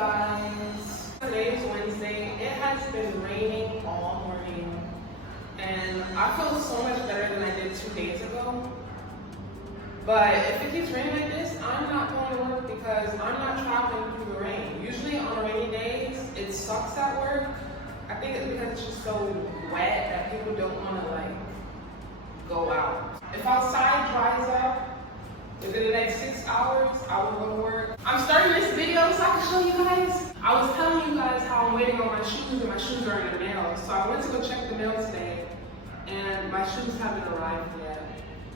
guys, today is Wednesday. It has been raining all morning and I feel so much better than I did 2 days ago. But if it keeps raining like this, I'm not going to work because I'm not traveling through the rain. Usually on rainy days, it sucks at work. I think it's because it's just so wet that people don't want to like go out. If outside dries up, within the next 6 hours, I will go to work. I'm starting this video so I can show you guys. I was telling you guys how I'm waiting on my shoes and my shoes are in the mail. So I went to go check the mail today and my shoes haven't arrived yet.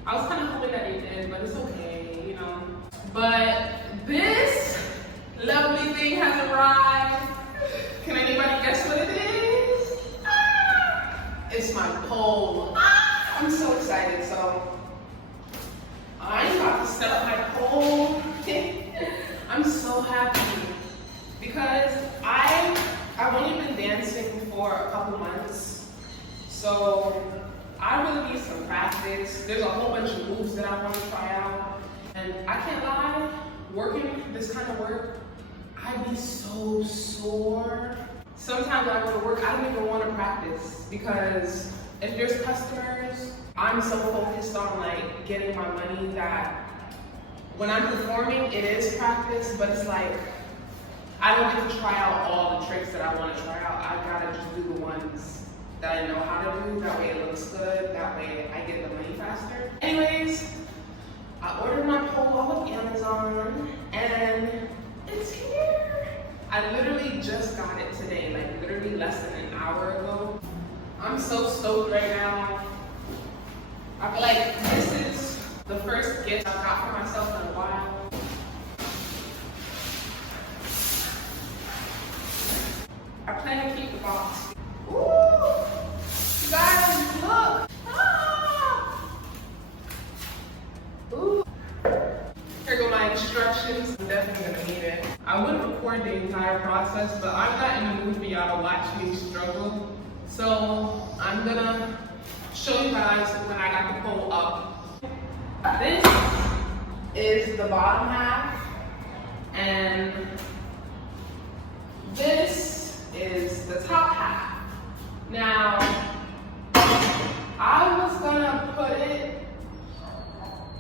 I was kind of hoping that they did, but it's okay, you know. But this lovely thing has arrived. Can anybody guess what it is? It's my pole. I'm so excited. So I'm about to set up my pole. I'm so happy because I've only been dancing for a couple months, so I really need some practice. There's a whole bunch of moves that I want to try out, and I can't lie, working this kind of work, I'd be so sore. Sometimes when I go to work, I don't even want to practice because if there's customers, I'm so focused on like getting my money that when I'm performing, it is practice, but it's like, I don't get to try out all the tricks that I want to try out. I gotta just do the ones that I know how to do. That way it looks good. That way I get the money faster. Anyways, I ordered my pole off of Amazon and it's here. I literally just got it today, like literally less than an hour ago. I'm so stoked right now. I feel like this is the first gift I've got for myself in a while. I plan to keep the box. Ooh, you guys, look. Ah! Ooh. Here go my instructions. I'm definitely gonna need it. I wouldn't record the entire process, but I'm not in the mood for y'all to watch me struggle. So I'm gonna show you guys when I got the pole up. This is the bottom half, and this is the top half. Now, I was gonna put it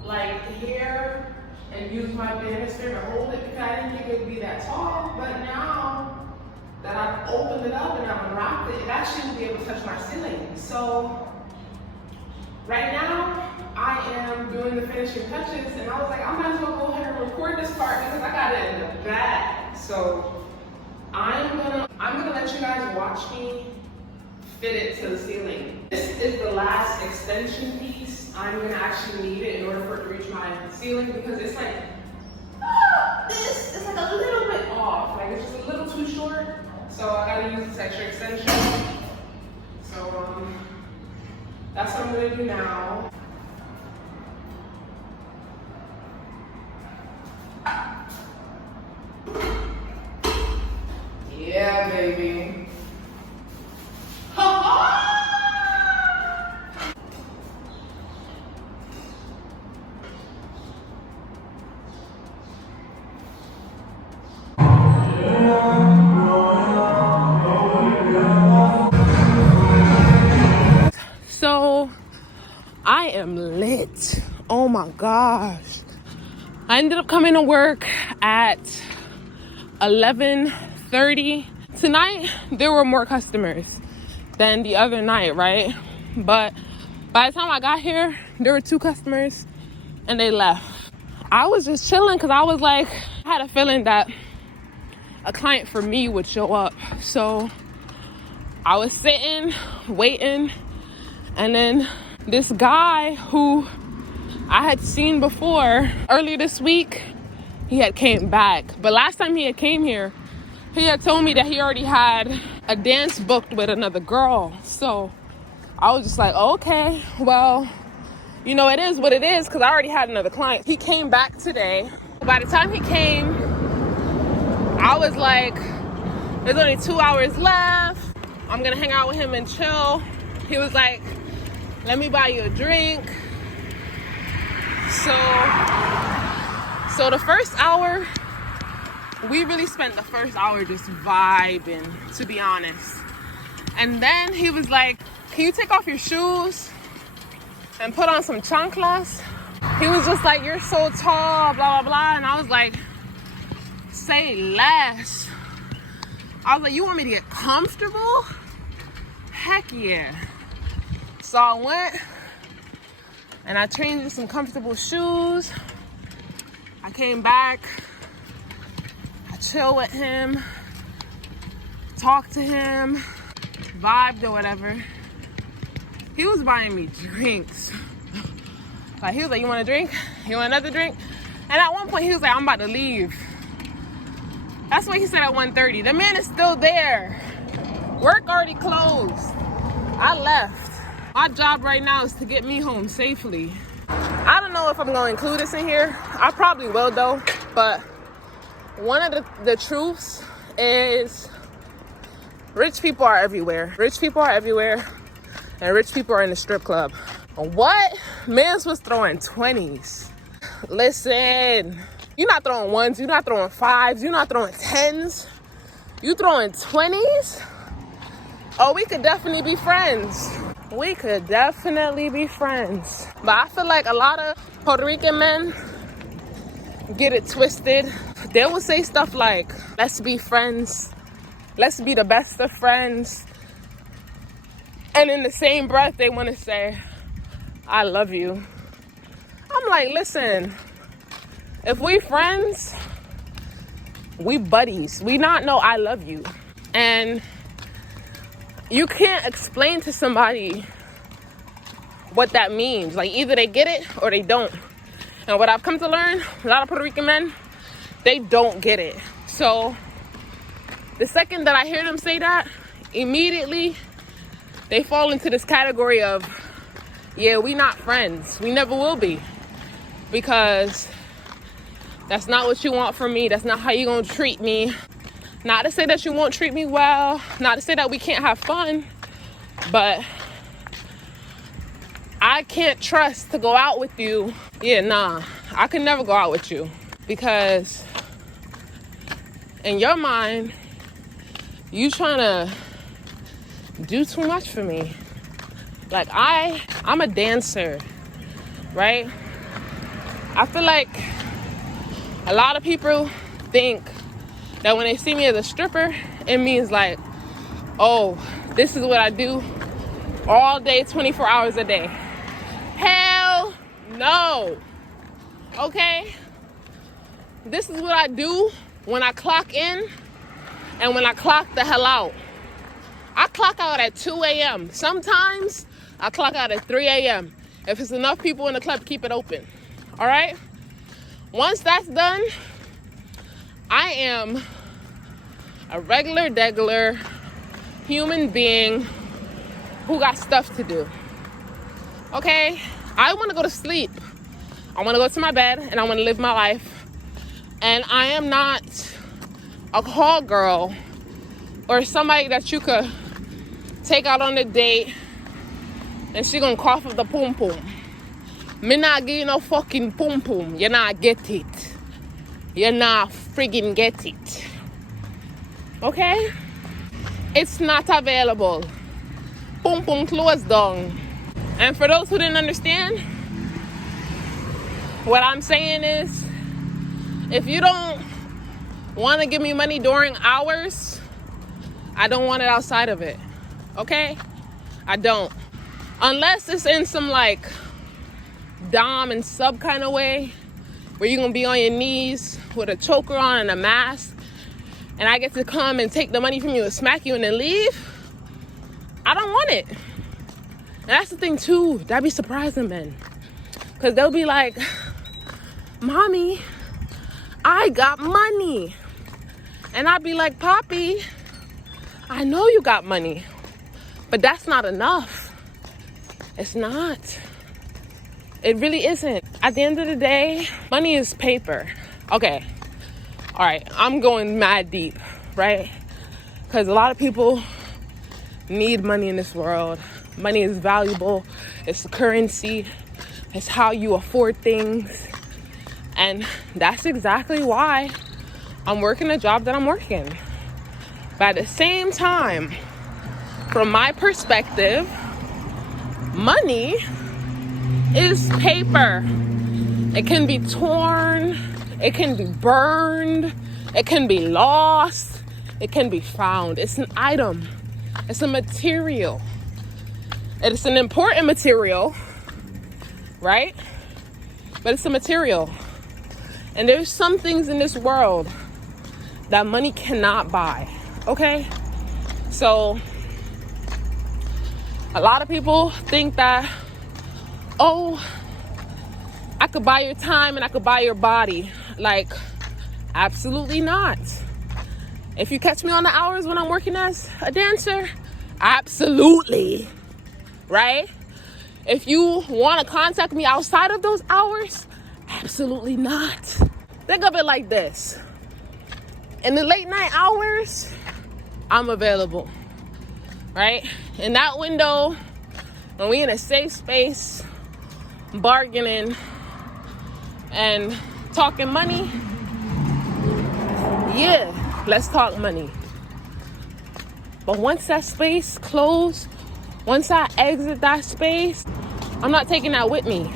like here and use my banister to hold it because I didn't think it would be that tall, but now that I've opened it up and I've unwrapped it, it actually will be able to touch my ceiling. So right now, I am doing the finishing touches, and I was like, I might as well go ahead and record this part because I got it in the bag. So I'm gonna let you guys watch me fit it to the ceiling. This is the last extension piece. I'm gonna actually need it in order for it to reach my ceiling because it's like, this is like a little bit off. Like it's just a little too short. So I gotta use this extra extension. So that's what I'm gonna do now. Yeah, baby. So I am lit. Oh my gosh. I ended up coming to work at 11:30. Tonight, there were more customers than the other night, right? But by the time I got here, there were 2 customers and they left. I was just chilling because I was like, I had a feeling that a client for me would show up. So I was sitting, waiting, and then this guy who I had seen before earlier this week, he had came back. But last time he had came here, he had told me that he already had a dance booked with another girl. So I was just like, okay, well, you know, it is what it is because I already had another client. He came back today. By the time he came, I was like, there's only 2 hours left. I'm gonna hang out with him and chill. He was like, let me buy you a drink. So the first hour We really spent the first hour just vibing, to be honest. And then he was like, can you take off your shoes and put on some chanclas? He was just like, you're so tall, blah, blah, blah. And I was like, say less. I was like, you want me to get comfortable? Heck yeah. So I went and I changed into some comfortable shoes. I came back. I chilled with him, talked to him, vibed or whatever. He was buying me drinks. Like, he was like, you want a drink? You want another drink? And at one point he was like, I'm about to leave. That's what he said at 1:30. The man is still there. Work already closed. I left. My job right now is to get me home safely. I don't know if I'm gonna include this in here. I probably will though, but one of the truths is rich people are everywhere. Rich people are everywhere, and rich people are in the strip club. What? Mans was throwing 20s. Listen, you're not throwing ones, you're not throwing fives, you're not throwing 10s. You throwing 20s? Oh, we could definitely be friends. We could definitely be friends. But I feel like a lot of Puerto Rican men get it twisted. They will say stuff like, let's be friends. Let's be the best of friends. And in the same breath, they want to say, I love you. I'm like, listen, if we friends, we buddies. We not know I love you. And you can't explain to somebody what that means. Like, either they get it or they don't. And what I've come to learn, a lot of Puerto Rican men, they don't get it. So the second that I hear them say that, immediately they fall into this category of, yeah, we not friends. We never will be. Because that's not what you want from me. That's not how you gonna treat me. Not to say that you won't treat me well. Not to say that we can't have fun. But I can't trust to go out with you. Yeah, nah. I could never go out with you. Because in your mind, you trying to do too much for me. Like, I'm a dancer, right? I feel like a lot of people think that when they see me as a stripper, it means like, oh, this is what I do all day, 24 hours a day. Hell no. Okay? This is what I do when I clock in and when I clock the hell out. I clock out at 2 a.m. Sometimes I clock out at 3 a.m. If it's enough people in the club, keep it open. All right? Once that's done, I am a regular human being who got stuff to do. Okay? I want to go to sleep. I want to go to my bed and I want to live my life. And I am not a call girl or somebody that you could take out on a date and she gonna cough up the pum pum. Me not give you no fucking pum pum. You not get it. You not friggin' get it. Okay? It's not available. Pum pum closed down. And for those who didn't understand, what I'm saying is, if you don't want to give me money during hours, I don't want it outside of it. Okay? I don't. Unless it's in some like dom and sub kind of way where you're going to be on your knees with a choker on and a mask and I get to come and take the money from you and smack you and then leave, I don't want it. And that's the thing too. That be surprising men. Because they'll be like, Mommy, I got money. And I'll be like, Poppy, I know you got money. But that's not enough. It's not. It really isn't. At the end of the day, money is paper. Okay. All right. I'm going mad deep, right? Because a lot of people need money in this world. Money is valuable. It's currency. It's how you afford things. And that's exactly why I'm working a job that I'm working. But at the same time, from my perspective, money is paper. It can be torn, it can be burned, it can be lost, it can be found. It's an item, it's a material. It's an important material, right? But it's a material. And there's some things in this world that money cannot buy, okay? So a lot of people think that, oh, I could buy your time and I could buy your body. Like, absolutely not. If you catch me on the hours when I'm working as a dancer, absolutely, right? If you want to contact me outside of those hours, absolutely not. Think of it like this. In the late night hours, I'm available, right? In that window, when we in a safe space, bargaining and talking money, yeah, let's talk money. But once that space closed, once I exit that space, I'm not taking that with me.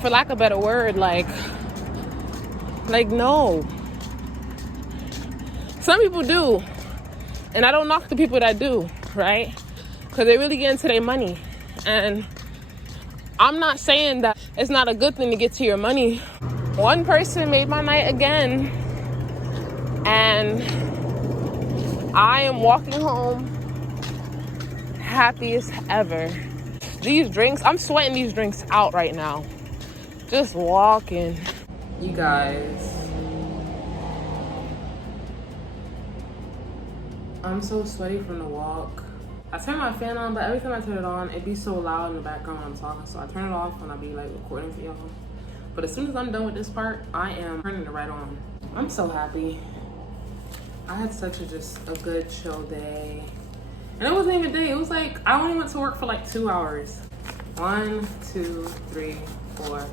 For lack of a better word, like no. Some people do, and I don't knock the people that do, right? Because they really get into their money. And I'm not saying that it's not a good thing to get to your money. One person made my night again, and I am walking home happy as ever. These drinks, I'm sweating these drinks out right now. Just walking. You guys, I'm so sweaty from the walk. I turn my fan on, but every time I turn it on, it be so loud in the background when I'm talking. So I turn it off when I be like recording for y'all. But as soon as I'm done with this part, I am turning it right on. I'm so happy. I had such a good chill day. And it wasn't even a day. It was like, I only went to work for like 2 hours. 1, 2, 3, 4,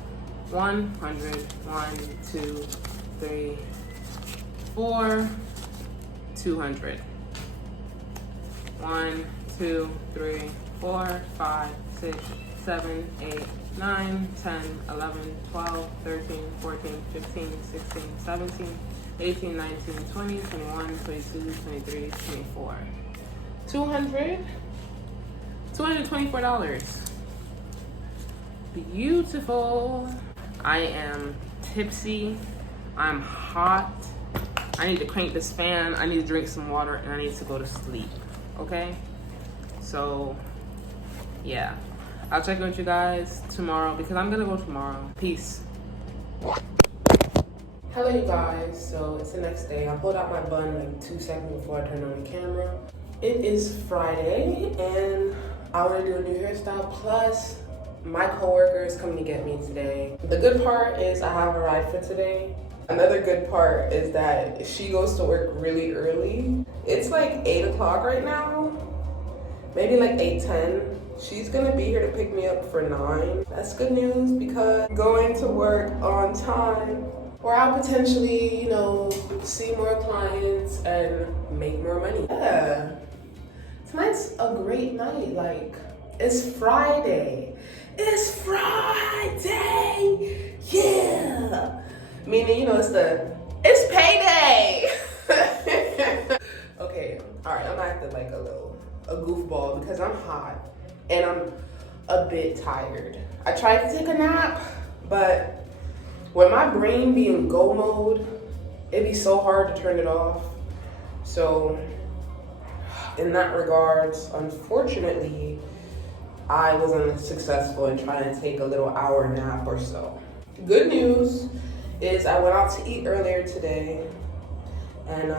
100, 1, 2, 3, 4, 200. 1, 2, 3, 4, 5, 6, 7, 8, 9, 10, 11, 12, 13, 14, 15, 16, 17, 18, 19, 20, 21, 22, 23, 24. $224. Beautiful. I am tipsy. I'm hot. I need to crank this fan. I need to drink some water, and I need to go to sleep. Okay? So, yeah. I'll check in with you guys tomorrow because I'm gonna go tomorrow. Peace. Hello, you guys. So it's the next day. I pulled out my bun like 2 seconds before I turned on the camera. It is Friday, and I want to do a new hairstyle. Plus, my coworker is coming to get me today. The good part is I have a ride for today. Another good part is that she goes to work really early. It's like 8 o'clock right now, maybe like 8:10. She's gonna be here to pick me up for 9. That's good news because going to work on time, or I'll potentially, you know, see more clients and make more money. Yeah, tonight's a great night. Like, it's Friday. It's Friday, yeah. Meaning, you know, it's payday. Okay, all right, I'm acting like a goofball because I'm hot and I'm a bit tired. I tried to take a nap, but when my brain be in go mode, it'd be so hard to turn it off. So in that regards, unfortunately, I was unsuccessful in trying to take a little hour nap or so. Good news is I went out to eat earlier today, and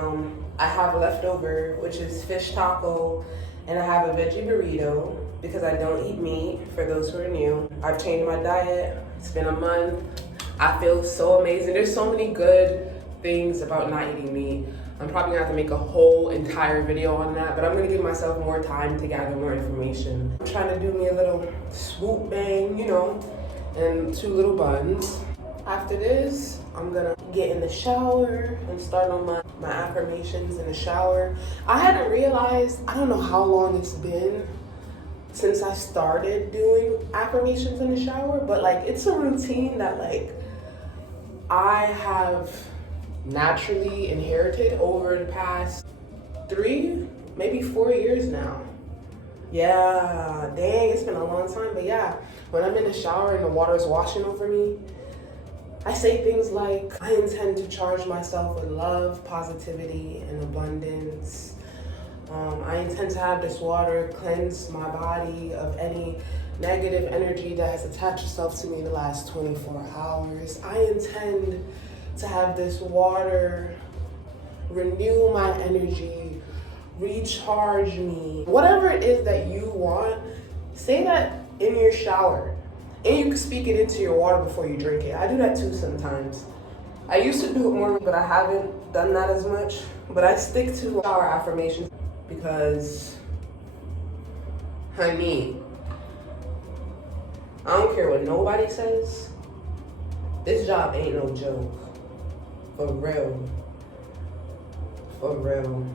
I have leftover, which is fish taco, and I have a veggie burrito because I don't eat meat, for those who are new. I've changed my diet. It's been a month. I feel so amazing. There's so many good things about not eating meat. I'm probably gonna have to make a whole entire video on that, but I'm gonna give myself more time to gather more information. I'm trying to do me a little swoop bang, you know, and 2 little buns. After this, I'm gonna get in the shower and start on my affirmations in the shower. I hadn't realized, I don't know how long it's been since I started doing affirmations in the shower, but like it's a routine that like I have naturally inherited over the past 3, maybe 4 years now. Yeah, dang, it's been a long time, but yeah, when I'm in the shower and the water's washing over me, I say things like, I intend to charge myself with love, positivity, and abundance. I intend to have this water cleanse my body of any negative energy that has attached itself to me the last 24 hours. I intend to have this water renew my energy, recharge me. Whatever it is that you want, say that in your shower. And you can speak it into your water before you drink it. I do that too sometimes. I used to do it more, but I haven't done that as much. But I stick to shower affirmations because, honey, I don't care what nobody says. This job ain't no joke. For real. For real.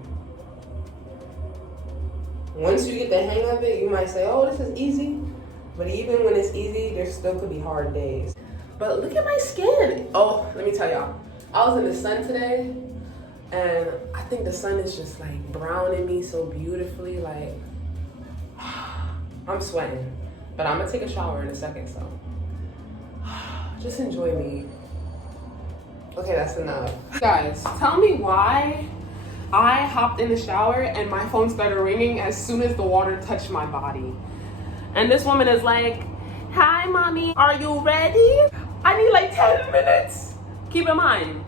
Once you get the hang of it, you might say, oh, this is easy. But even when it's easy, there still could be hard days. But look at my skin. Oh, let me tell y'all. I was in the sun today, and I think the sun is just like browning me so beautifully. Like, I'm sweating. But I'm gonna take a shower in a second, so just enjoy me. Okay, that's enough. Guys, tell me why I hopped in the shower and my phone started ringing as soon as the water touched my body. And this woman is like, hi, mommy, are you ready? I need like 10 minutes. Keep in mind,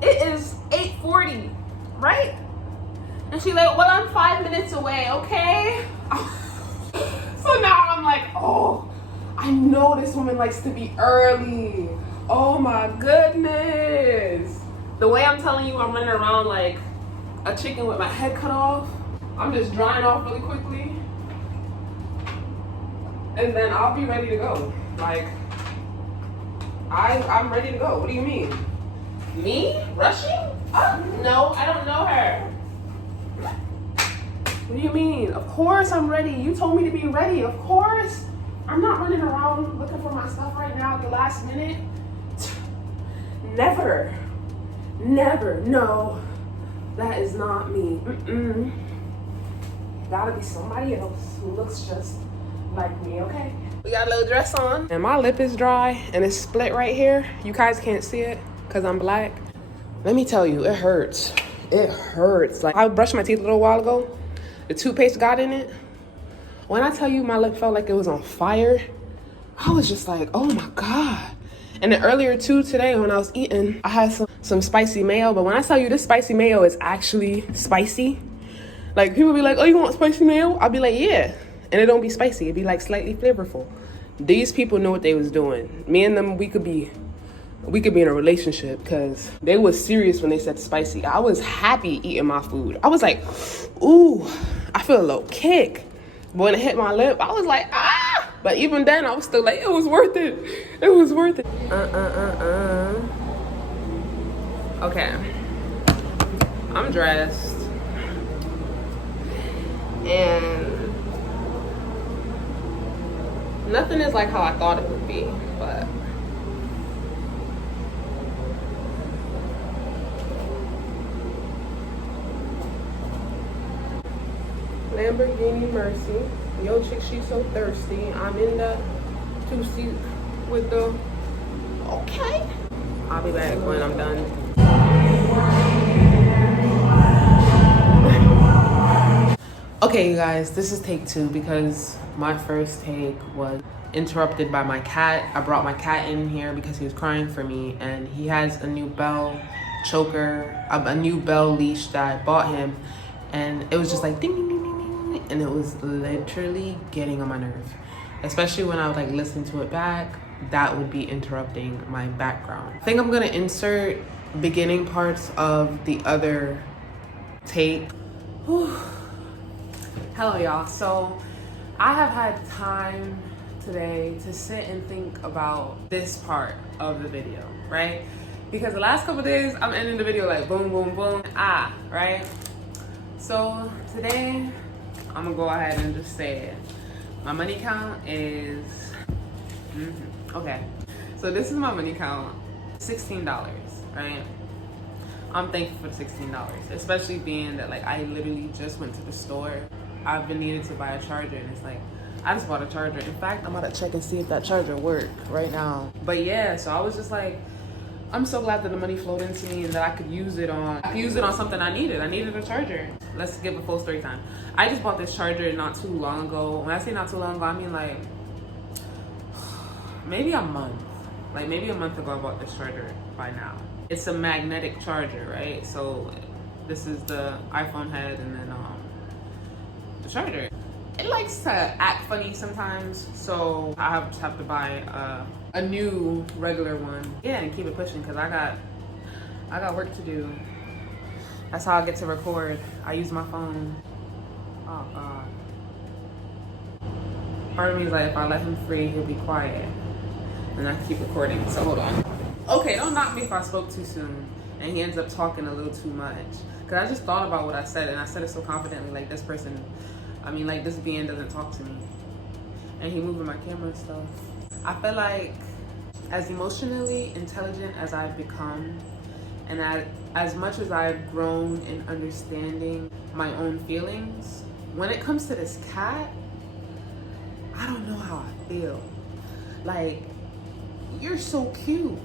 it is 8:40, right? And she's like, well, I'm 5 minutes away, okay? So now I'm like, oh, I know this woman likes to be early. Oh my goodness. The way I'm telling you, I'm running around like a chicken with my head cut off. I'm just drying off really quickly. And then I'll be ready to go. Like, I'm ready to go. What do you mean? Me? Rushing? No, I don't know her. What do you mean? Of course I'm ready. You told me to be ready. Of course. I'm not running around looking for my stuff right now at the last minute. Never. Never. No. That is not me. Gotta be somebody else who looks just like me, okay? We got a little dress on. And my lip is dry and it's split right here. You guys can't see it because I'm black. Let me tell you, it hurts. It hurts. Like, I brushed my teeth a little while ago. The toothpaste got in it. When I tell you my lip felt like it was on fire, I was just like, oh my God. And then earlier too today when I was eating, I had some spicy mayo. But when I tell you this spicy mayo is actually spicy, like people be like, oh, you want spicy mayo? I'll be like, yeah. And it don't be spicy. It'd be like slightly flavorful. These people knew what they was doing. Me and them, we could be in a relationship because they was serious when they said spicy. I was happy eating my food. I was like, ooh, I feel a little kick. But when it hit my lip, I was like, ah! But even then, I was still like, it was worth it. It was worth it. Okay. I'm dressed. And nothing is like how I thought it would be, but Lamborghini Mercy. Yo, chick, she's so thirsty. I'm in the 2-seat with the, okay. I'll be back when I'm done. Okay, you guys, this is take 2 because my first take was interrupted by my cat. I brought my cat in here because he was crying for me, and he has a new bell choker, a new bell leash that I bought him, and it was just like ding, ding, ding, ding, ding, and it was literally getting on my nerve. Especially when I would like listen to it back, that would be interrupting my background. I think I'm gonna insert beginning parts of the other take. Whew. Hello, y'all. So I have had time today to sit and think about this part of the video, right? because the last couple days I'm ending the video like boom, boom, boom, right? So today I'm gonna go ahead and just say it. My money count is, okay. So this is my money count, $16, right? I'm thankful for the $16, especially being that like I literally just went to the store. I've been needing to buy a charger and it's like, I just bought a charger. In fact, I'm about to check and see if that charger works right now. But yeah, so I was just like, I'm so glad that the money flowed into me and that I could use it on something I needed. I needed a charger. Let's give a full story time. I just bought this charger not too long ago. When I say not too long ago, I mean like maybe a month. Like maybe a month ago I bought this charger by now. It's a magnetic charger, right? So this is the iPhone head and then the charger. It likes to act funny sometimes, so I just have to buy a new regular one. Yeah, and keep it pushing because I got work to do. That's how I get to record. I use my phone. Oh God. Part of me is like, if I let him free, he'll be quiet. And I keep recording, so hold on. Okay, don't knock me if I spoke too soon and he ends up talking a little too much. Cause I just thought about what I said and I said it so confidently, like this person, like this being doesn't talk to me. And he moving my camera and stuff. I feel like as emotionally intelligent as I've become and as much as I've grown in understanding my own feelings, when it comes to this cat, I don't know how I feel. Like, you're so cute.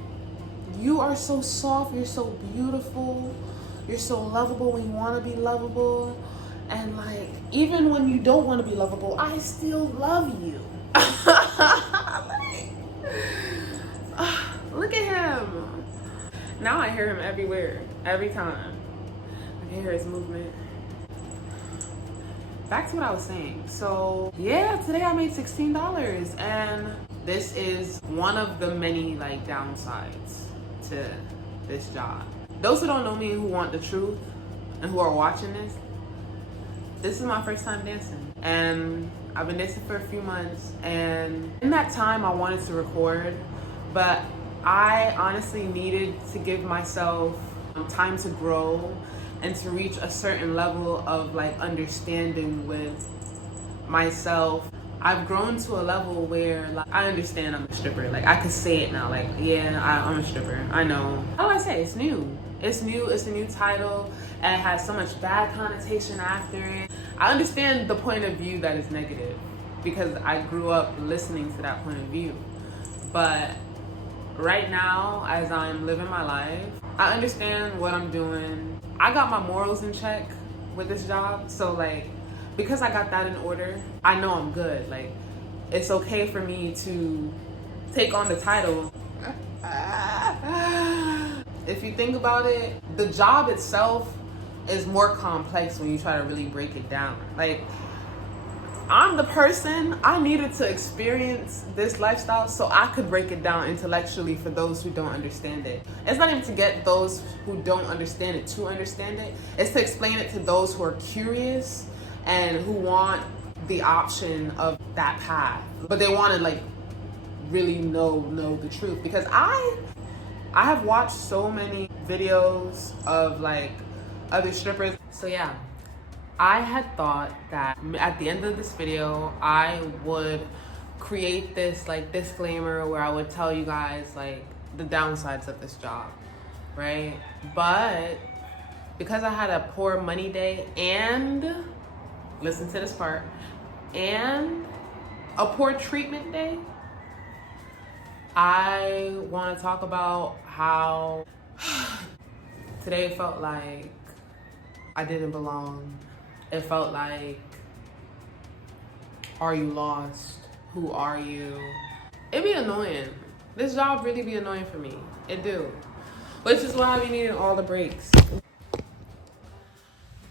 You are so soft, you're so beautiful, you're so lovable when you want to be lovable. And like, even when you don't want to be lovable, I still love you. Look at him. Now I hear him everywhere, every time. I can hear his movement. Back to what I was saying. So yeah, today I made $16 and this is one of the many like downsides to this job. Those who don't know me and who want the truth and who are watching this is my first time dancing and I've been dancing for a few months, and in that time I wanted to record, but I honestly needed to give myself time to grow and to reach a certain level of like understanding with myself. I've grown to a level where like I understand I'm a stripper. Like I could say it now, like yeah, I'm a stripper. I know. How do I say it? It's new. It's new, it's a new title, and it has so much bad connotation after it. I understand the point of view that is negative because I grew up listening to that point of view. But right now, as I'm living my life, I understand what I'm doing. I got my morals in check with this job, so like, because I got that in order, I know I'm good. Like, it's okay for me to take on the title. If you think about it, the job itself is more complex when you try to really break it down. Like, I'm the person, I needed to experience this lifestyle so I could break it down intellectually for those who don't understand it. It's not even to get those who don't understand it to understand it. It's to explain it to those who are curious and who want the option of that path. But they want to like really know the truth. Because I have watched so many videos of like other strippers. So yeah, I had thought that at the end of this video, I would create this like disclaimer where I would tell you guys like the downsides of this job, right? But because I had a poor money day and, listen to this part, and a poor treatment day, I want to talk about how today felt like I didn't belong. It felt like, are you lost? Who are you? It be annoying. This job really be annoying for me. It do. Which is why I be needing all the breaks.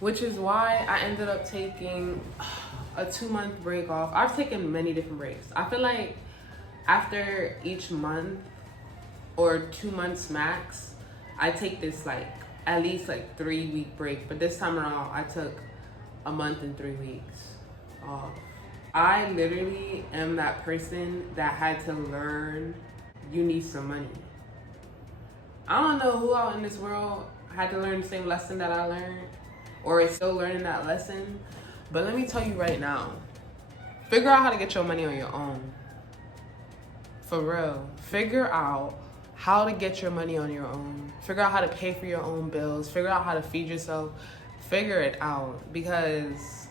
Which is why I ended up taking a 2-month break off. I've taken many different breaks. I feel like after each month or 2 months max, I take this like at least like 3-week break. But this time around, I took a month and 3 weeks off. I literally am that person that had to learn you need some money. I don't know who out in this world had to learn the same lesson that I learned or is still learning that lesson. But let me tell you right now, figure out how to get your money on your own. For real. Figure out how to get your money on your own. Figure out how to pay for your own bills. Figure out how to feed yourself. Figure it out, because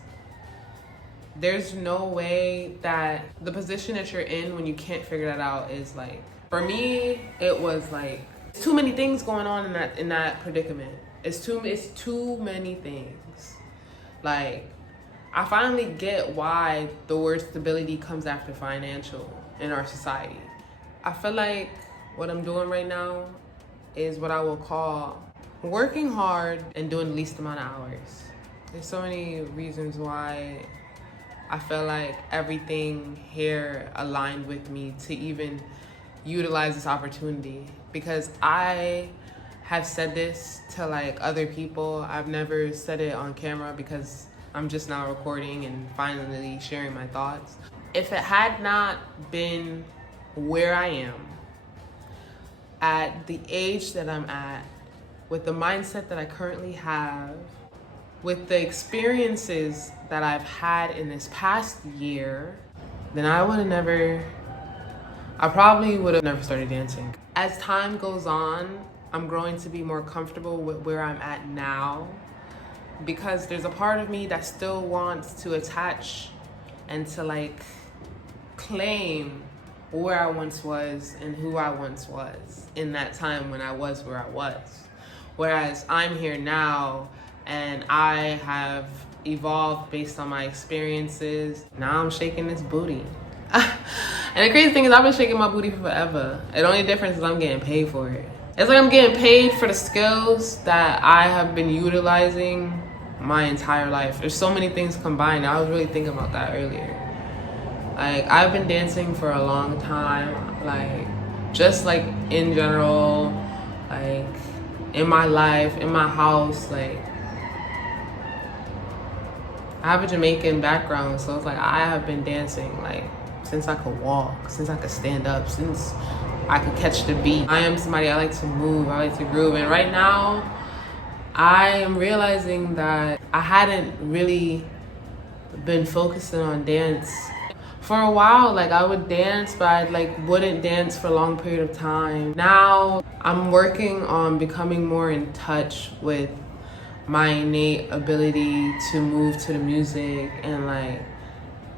there's no way that the position that you're in when you can't figure that out is like, for me, it was like, too many things going on in that predicament. It's too many things. Like, I finally get why the word stability comes after financial in our society. I feel like what I'm doing right now is what I will call working hard and doing the least amount of hours. There's so many reasons why I feel like everything here aligned with me to even utilize this opportunity, because I have said this to like other people. I've never said it on camera because I'm just now recording and finally sharing my thoughts. If it had not been where I am, at the age that I'm at, with the mindset that I currently have, with the experiences that I've had in this past year, then I probably would have never started dancing. As time goes on, I'm growing to be more comfortable with where I'm at now, because there's a part of me that still wants to attach and to like claim where I once was and who I once was in that time when I was where I was. Whereas I'm here now and I have evolved based on my experiences. Now I'm shaking this booty. And the crazy thing is, I've been shaking my booty for forever. The only difference is I'm getting paid for it. It's like I'm getting paid for the skills that I have been utilizing my entire life. There's so many things combined. I was really thinking about that earlier. Like, I've been dancing for a long time. Like, just like in general, like in my life, in my house, like I have a Jamaican background, so it's like I have been dancing like since I could walk, since I could stand up, since I could catch the beat. I am somebody, I like to move, I like to groove. And right now, I am realizing that I hadn't really been focusing on dance. For a while, like I would dance, but I like wouldn't dance for a long period of time. Now I'm working on becoming more in touch with my innate ability to move to the music and like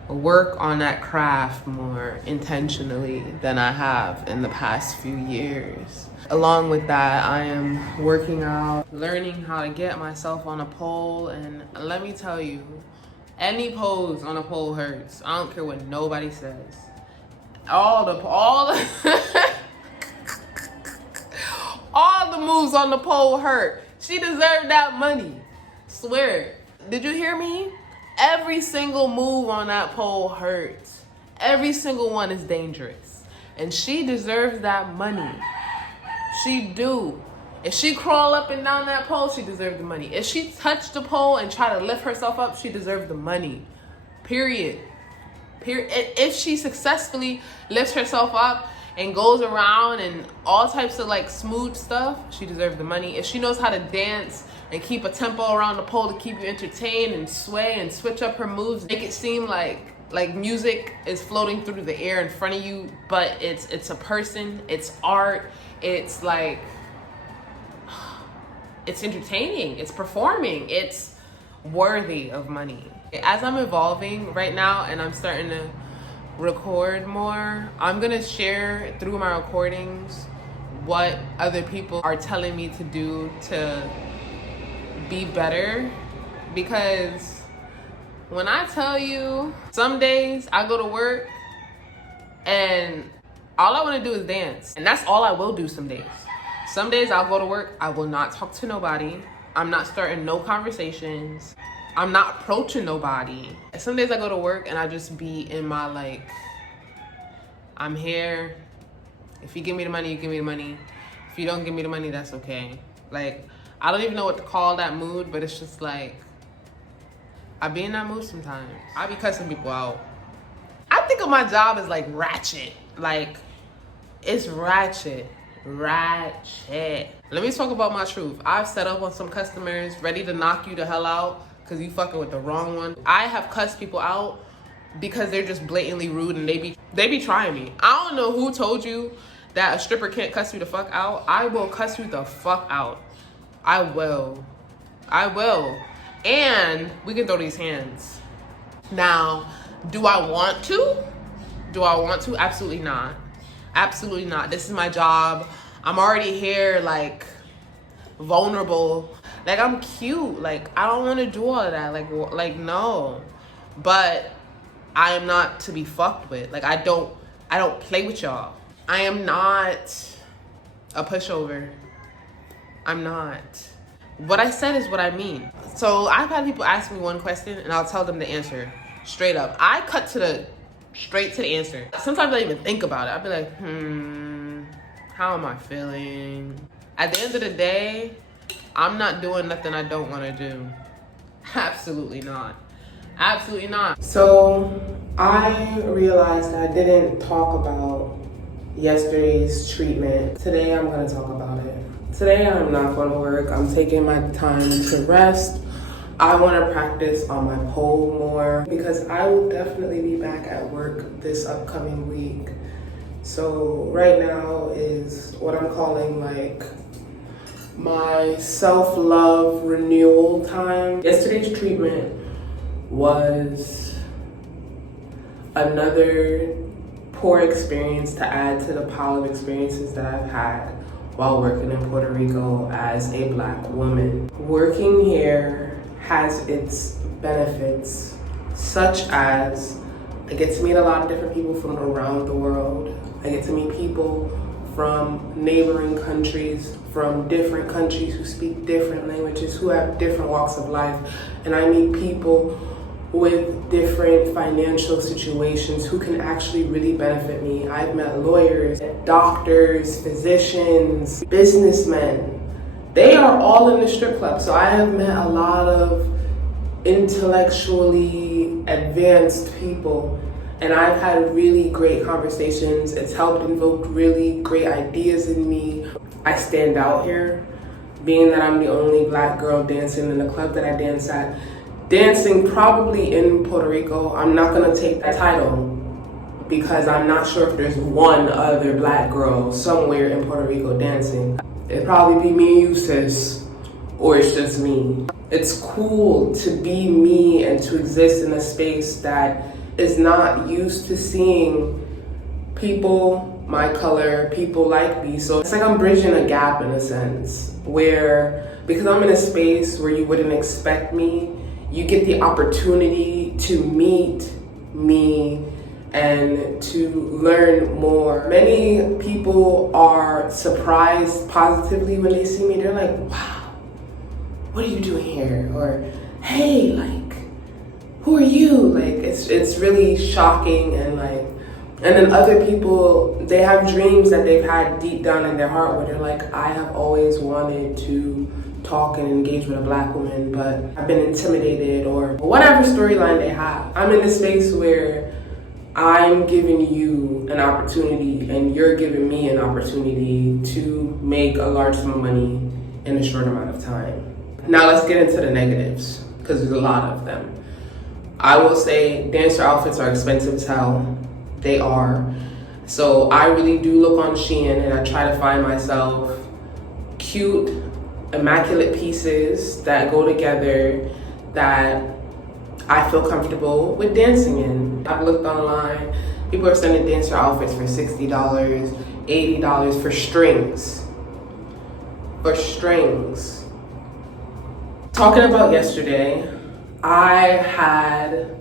work on that craft more intentionally than I have in the past few years. Along with that, I am working out, learning how to get myself on a pole, and let me tell you, any pose on a pole hurts. I don't care what nobody says. All the moves on the pole hurt. She deserved that money. Swear. Did you hear me? Every single move on that pole hurts. Every single one is dangerous. And she deserves that money. She do. If she crawl up and down that pole, she deserves the money. If she touch the pole and try to lift herself up, she deserves the money. Period. If she successfully lifts herself up and goes around and all types of like smooth stuff, she deserves the money. If she knows how to dance and keep a tempo around the pole to keep you entertained and sway and switch up her moves, make it seem like music is floating through the air in front of you, but it's a person, it's art, it's like, it's entertaining, it's performing, it's worthy of money. As I'm evolving right now and I'm starting to record more, I'm gonna share through my recordings what other people are telling me to do to be better. Because when I tell you, some days I go to work and all I want to do is dance, and that's all I will do some days. Some days I'll go to work, I will not talk to nobody, I'm not starting no conversations, I'm not approaching nobody. Some days I go to work and I just be in my like, I'm here. If you give me the money, you give me the money. If you don't give me the money, that's okay. Like, I don't even know what to call that mood, but it's just like, I be in that mood sometimes. I be cussing people out. I think of my job as like ratchet. Like, it's ratchet. Ratchet. Let me talk about my truth. I've set up on some customers ready to knock you the hell out because you fucking with the wrong one. I have cussed people out because they're just blatantly rude and they be trying me. I don't know who told you that a stripper can't cuss you the fuck out. I will cuss you the fuck out. I will. And we can throw these hands. Now, do I want to? Absolutely not. Absolutely not. This is my job. I'm already here, like, vulnerable. Like, I'm cute. Like, I don't want to do all of that. Like, no. But I am not to be fucked with. Like, I don't play with y'all. I am not a pushover. I'm not. What I said is what I mean. So I've had people ask me one question and I'll tell them the answer straight up. I cut straight to the answer. Sometimes I don't even think about it. I'll be like, how am I feeling? At the end of the day, I'm not doing nothing I don't want to do. Absolutely not. Absolutely not. So I realized I didn't talk about yesterday's treatment. Today I'm going to talk about it. Today I'm not going to work. I'm taking my time to rest. I want to practice on my pole more because I will definitely be back at work this upcoming week. So right now is what I'm calling like my self-love renewal time. Yesterday's treatment was another poor experience to add to the pile of experiences that I've had while working in Puerto Rico as a Black woman. Working here has its benefits, such as I get to meet a lot of different people from around the world. I get to meet people from neighboring countries, from different countries who speak different languages, who have different walks of life. And I meet people with different financial situations who can actually really benefit me. I've met lawyers, doctors, physicians, businessmen. They are all in the strip club. So I have met a lot of intellectually advanced people and I've had really great conversations. It's helped invoke really great ideas in me. I stand out here, being that I'm the only Black girl dancing in the club that I dance at. Dancing probably in Puerto Rico. I'm not gonna take that title because I'm not sure if there's one other Black girl somewhere in Puerto Rico dancing. It'd probably be me and you, sis, or it's just me. It's cool to be me and to exist in a space that is not used to seeing people my color, people like me. So it's like I'm bridging a gap in a sense where, because I'm in a space where you wouldn't expect me, you get the opportunity to meet me and to learn more. Many people are surprised positively when they see me. They're like, wow, what are you doing here? Or, hey, like, who are you? Like, it's really shocking. And then other people, they have dreams that they've had deep down in their heart where they're like, I have always wanted to talk and engage with a Black woman, but I've been intimidated, or whatever storyline they have. I'm in a space where I'm giving you an opportunity and you're giving me an opportunity to make a large sum of money in a short amount of time. Now let's get into the negatives, because there's a lot of them. I will say dancer outfits are expensive as hell. They are. So I really do look on Shein and I try to find myself cute, immaculate pieces that go together that I feel comfortable with dancing in. I've looked online, people are sending dancer outfits for $60, $80 for strings. For strings. Talking about yesterday, I had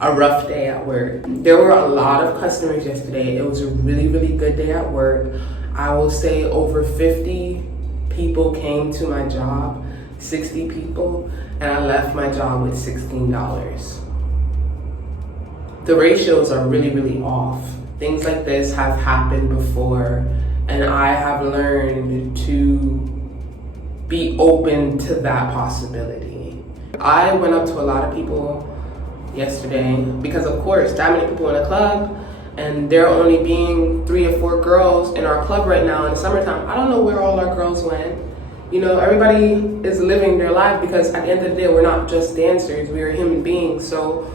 a rough day at work. There were a lot of customers yesterday. It was a really, really good day at work. I will say over 50 people came to my job, 60 people, and I left my job with $16. The ratios are really, really off. Things like this have happened before, and I have learned to be open to that possibility. I went up to a lot of people yesterday because, of course, that many people in a club, and there only being 3 or 4 girls in our club right now in the summertime. I don't know where all our girls went. You know, everybody is living their life, because at the end of the day, we're not just dancers, we're human beings. So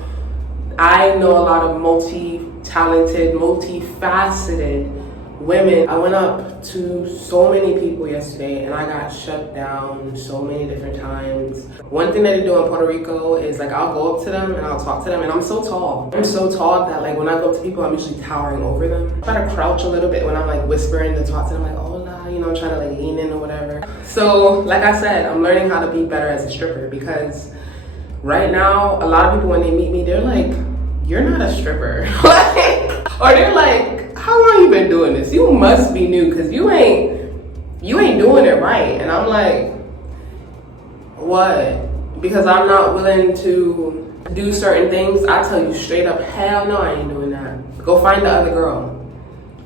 I know a lot of multi-talented, multifaceted women. I went up to so many people yesterday and I got shut down so many different times. One thing that they do in Puerto Rico is like, I'll go up to them and I'll talk to them, and I'm so tall. I'm so tall that like when I go up to people, I'm usually towering over them. I try to crouch a little bit when I'm like whispering to talk to them, like, hola, you know, trying to like lean in or whatever. So like I said, I'm learning how to be better as a stripper, because right now, a lot of people when they meet me, they're like, you're not a stripper. Like, or they're like, how long you been doing this? You must be new, because you ain't doing it right. And I'm like, what? Because I'm not willing to do certain things. I tell you straight up, hell no, I ain't doing that. Go find the other girl.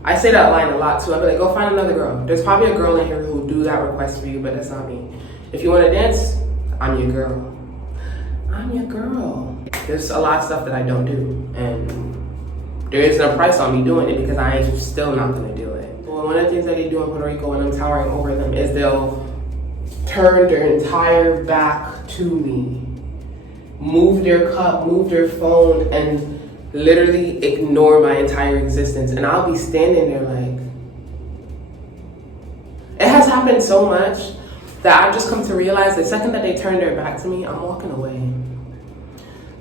I say that line a lot too. I'll be like, go find another girl. There's probably a girl in here who will do that request for you, but that's not me. If you want to dance, I'm your girl. I'm your girl. There's a lot of stuff that I don't do, and there isn't a price on me doing it, because I ain't still not gonna do it. Well, one of the things that they do in Puerto Rico when I'm towering over them is they'll turn their entire back to me, move their cup, move their phone, and literally ignore my entire existence. And I'll be standing there like, it has happened so much that I've just come to realize the second that they turn their back to me, I'm walking away.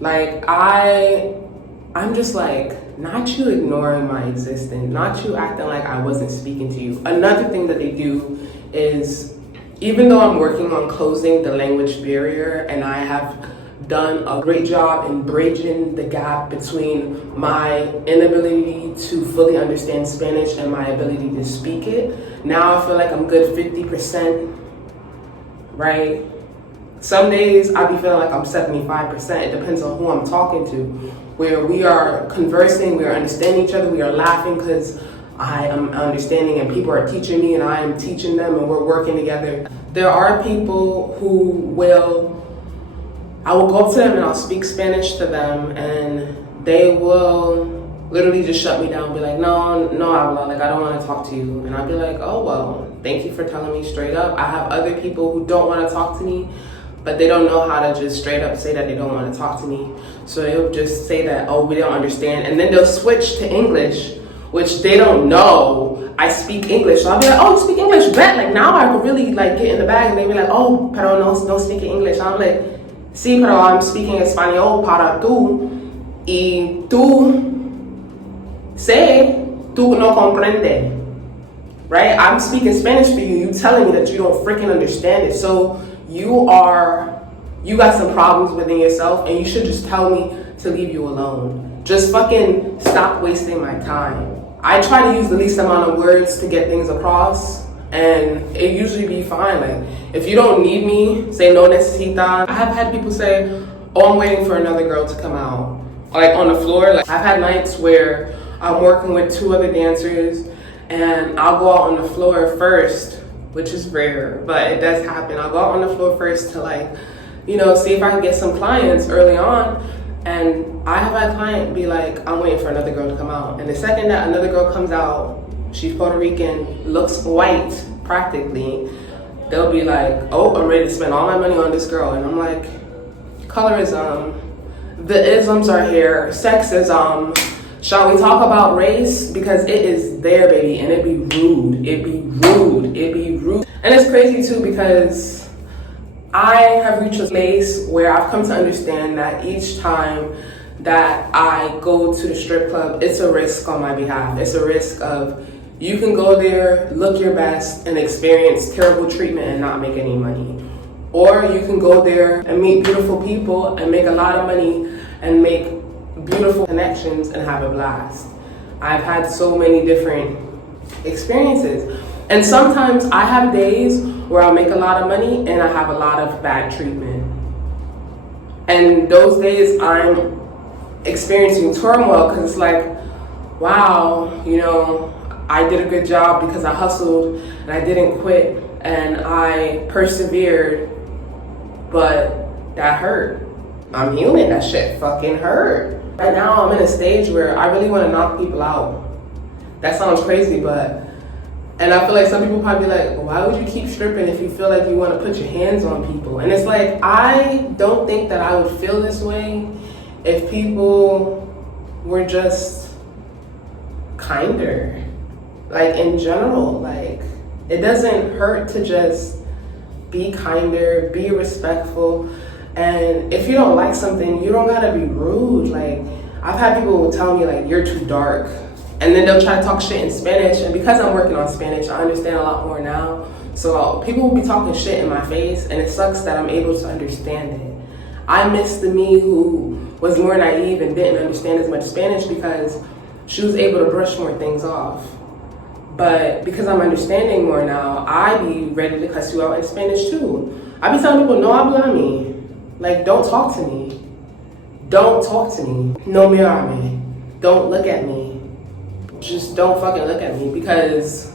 Like, I'm just like, not you ignoring my existence, not you acting like I wasn't speaking to you. Another thing that they do is, even though I'm working on closing the language barrier, and I have done a great job in bridging the gap between my inability to fully understand Spanish and my ability to speak it, now I feel like I'm good 50%, right? Some days I be feeling like I'm 75%. It depends on who I'm talking to, where we are conversing, we are understanding each other, we are laughing because I am understanding and people are teaching me and I am teaching them and we're working together. There are people who I will go up to them and I'll speak Spanish to them, and they will literally just shut me down and be like, no, habla, like I don't want to talk to you. And I'll be like, oh, well, thank you for telling me straight up. I have other people who don't want to talk to me, but they don't know how to just straight up say that they don't want to talk to me. So they'll just say that, oh, we don't understand. And then they'll switch to English, which they don't know I speak English. So I'll be like, oh, you speak English? Bet. Like now I could really like get in the bag. And they'll be like, oh, pero no speak English. I'm like, sí, pero I'm speaking español para tú. Y tú tú no comprende. Right? I'm speaking Spanish for you. You telling me that you don't freaking understand it. So you got some problems within yourself, and you should just tell me to leave you alone. Just fucking stop wasting my time. I try to use the least amount of words to get things across, and it usually be fine. Like, if you don't need me, say no necesita. I have had people say, oh, I'm waiting for another girl to come out. Like on the floor. Like, I've had nights where I'm working with 2 other dancers, and I'll go out on the floor first, which is rare, but it does happen. I'll go out on the floor first to like, you know, see if I can get some clients early on. And I have had a client be like, I'm waiting for another girl to come out. And the second that another girl comes out, she's Puerto Rican, looks white practically, they'll be like, oh, I'm ready to spend all my money on this girl. And I'm like, colorism, the isms are here, sexism. Shall we talk about race? Because it is there, baby, and it be rude. It be rude. It be rude. And it's crazy too, because I have reached a place where I've come to understand that each time that I go to the strip club, it's a risk on my behalf. It's a risk of, you can go there, look your best, and experience terrible treatment and not make any money. Or you can go there and meet beautiful people and make a lot of money and make beautiful connections and have a blast. I've had so many different experiences. And sometimes I have days where I'll make a lot of money and I have a lot of bad treatment. And those days I'm experiencing turmoil, because it's like, wow, you know, I did a good job because I hustled and I didn't quit and I persevered, but that hurt. I'm human. That shit fucking hurt. Right now, I'm in a stage where I really want to knock people out. That sounds crazy, but, and I feel like some people probably be like, well, why would you keep stripping if you feel like you want to put your hands on people? And it's like, I don't think that I would feel this way if people were just kinder. Like, in general, like, it doesn't hurt to just be kinder, be respectful. And if you don't like something, you don't gotta be rude. Like, I've had people tell me, like, you're too dark. And then they'll try to talk shit in Spanish. And because I'm working on Spanish, I understand a lot more now. So people will be talking shit in my face, and it sucks that I'm able to understand it. I miss the me who was more naive and didn't understand as much Spanish because she was able to brush more things off. But because I'm understanding more now, I be ready to cuss you out in Spanish too. I be telling people, no habla me. Like, don't talk to me. Don't talk to me. No mirame. Don't look at me. Just don't fucking look at me, because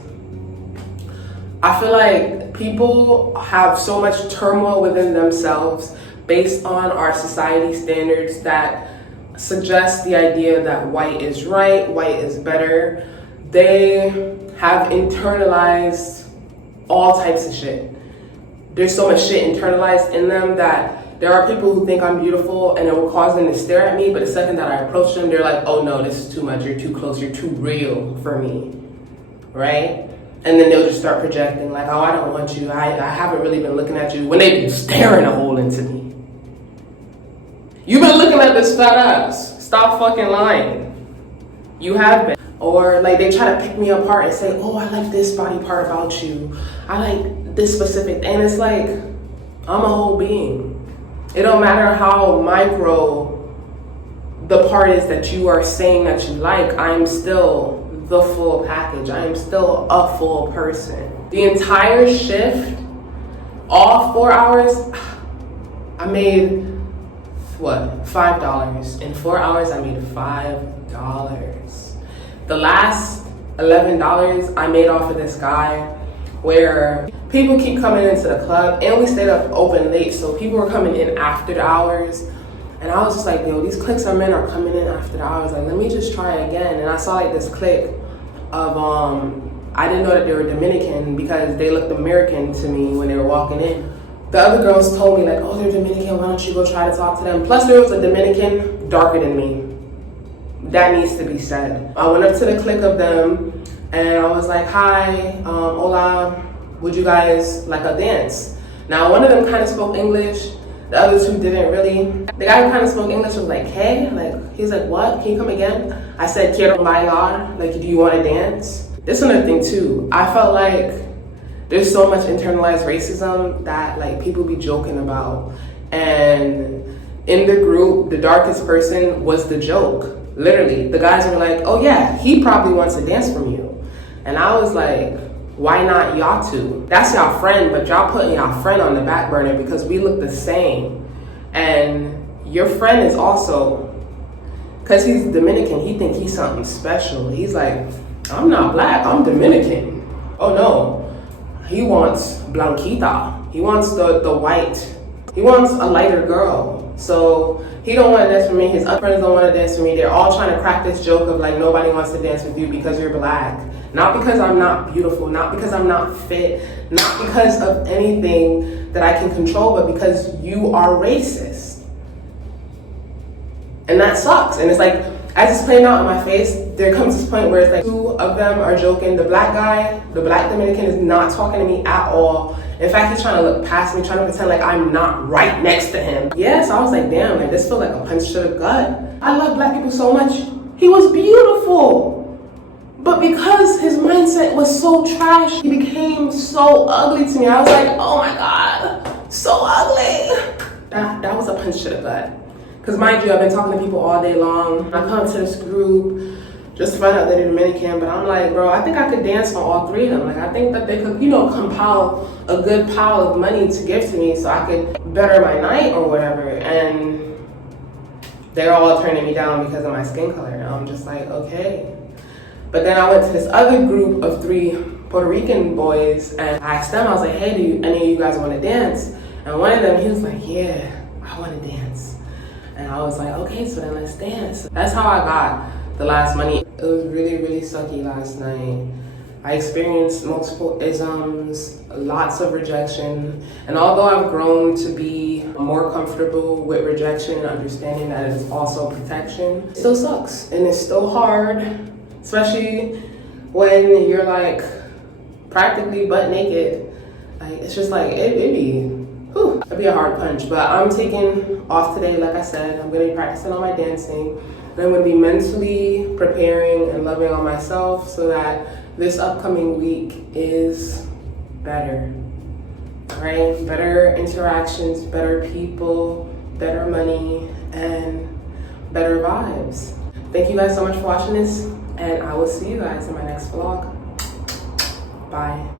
I feel like people have so much turmoil within themselves based on our society standards that suggest the idea that white is right, white is better. They have internalized all types of shit. There's so much shit internalized in them that there are people who think I'm beautiful and it will cause them to stare at me, but the second that I approach them, they're like, oh no, this is too much, you're too close, you're too real for me, right? And then they'll just start projecting like, oh, I don't want you, I haven't really been looking at you, when they've been staring a hole into me. You've been looking at this fat ass, stop fucking lying. You have been. Or like they try to pick me apart and say, oh, I like this body part about you, I like this specific, and it's like, I'm a whole being. It don't matter how micro the part is that you are saying that you like, I am still the full package. I am still a full person. The entire shift, all 4 hours, I made, what, $5. In 4 hours, I made $5. The last $11 I made off of this guy, where people keep coming into the club, and we stayed up open late, so people were coming in after the hours. And I was just like, yo, these cliques of men are coming in after the hours. Like, let me just try again. And I saw like this clique of, I didn't know that they were Dominican because they looked American to me when they were walking in. The other girls told me like, oh, they're Dominican, why don't you go try to talk to them? Plus there was a Dominican darker than me. That needs to be said. I went up to the clique of them and I was like, hi, hola, would you guys like a dance? Now one of them kind of spoke English. The other two didn't really. The guy who kind of spoke English was like, hey, like, he's like, what? Can you come again? I said, quiero bailar. Like, do you want to dance? This is another thing too. I felt like there's so much internalized racism that like people be joking about. And in the group, the darkest person was the joke. Literally, the guys were like, oh yeah, he probably wants to dance from you. And I was like, why not y'all two? That's y'all friend, but y'all putting y'all friend on the back burner because we look the same. And your friend is also, because he's Dominican, he think he's something special. He's like, I'm not black, I'm Dominican. Oh no, he wants blanquita. He wants the white. He wants a lighter girl. So he don't want to dance with me, his other friends don't want to dance with me. They're all trying to crack this joke of like, nobody wants to dance with you because you're black. Not because I'm not beautiful, not because I'm not fit, not because of anything that I can control, but because you are racist. And that sucks. And it's like, as it's playing out in my face, there comes this point where it's like two of them are joking. The black guy, the black Dominican is not talking to me at all. In fact, he's trying to look past me, trying to pretend like I'm not right next to him. Yeah, so I was like, damn, man, this feels like a punch to the gut. I love black people so much. He was beautiful. But because his mindset was so trash, he became so ugly to me. I was like, oh my God, so ugly. That was a punch to the gut. Because mind you, I've been talking to people all day long. I come to this group just to find out that they're Dominican, but I'm like, bro, I think I could dance on all three of them. Like, I think that they could, compile a good pile of money to give to me so I could better my night or whatever. And they're all turning me down because of my skin color. And I'm just like, okay. But then I went to this other group of 3 Puerto Rican boys and I asked them, I was like, hey, do any of you guys want to dance? And one of them, he was like, yeah, I want to dance. And I was like, okay, so then let's dance. That's how I got the last money. It was really, really sucky last night. I experienced multiple isms, lots of rejection. And although I've grown to be more comfortable with rejection and understanding that it's also protection, it still sucks and it's still hard, especially when you're like practically butt naked. Like, it's just like, it'd be a hard punch. But I'm taking off today, like I said. I'm gonna be practicing on my dancing. And I'm gonna be mentally preparing and loving on myself so that this upcoming week is better, right? Better interactions, better people, better money, and better vibes. Thank you guys so much for watching this, and I will see you guys in my next vlog. Bye.